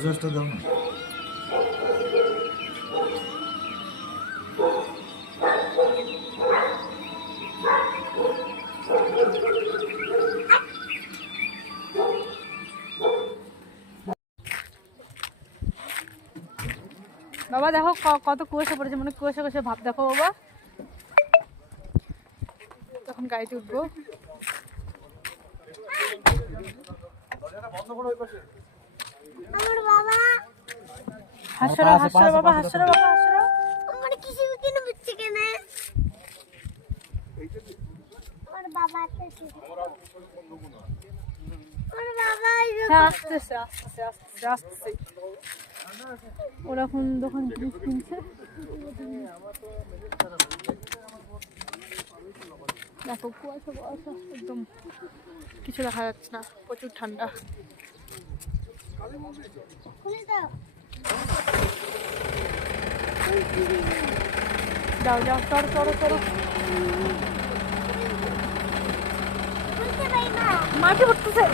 জোসটা দাও না। বাবা দেখো কত কুয়াশা পড়েছে, মানে কুয়াশা কুয়াশা ভাব দেখো বাবা। তখন গাড়িতে উঠবো। হাসরা হাসরা বাবা, হাসরা বাবা, হাসরা। আমার কিছু কিনে বুঝছে কেন? আমার বাবা আসছে। আমার বাবা আসতেছে আসতেছে আসতেছে আসতেছে। ওরা কোন দোকান জিনিস কিনছে দেখো, কুয়াশা কুয়াশা একদম কিছু দেখা যাচ্ছে না, প্রচুর ঠান্ডা। খুলে দাও। যাও যাও, চড়ো চড়ো চড়ো। খুলতে পারি না। মাটি পড়তেছে।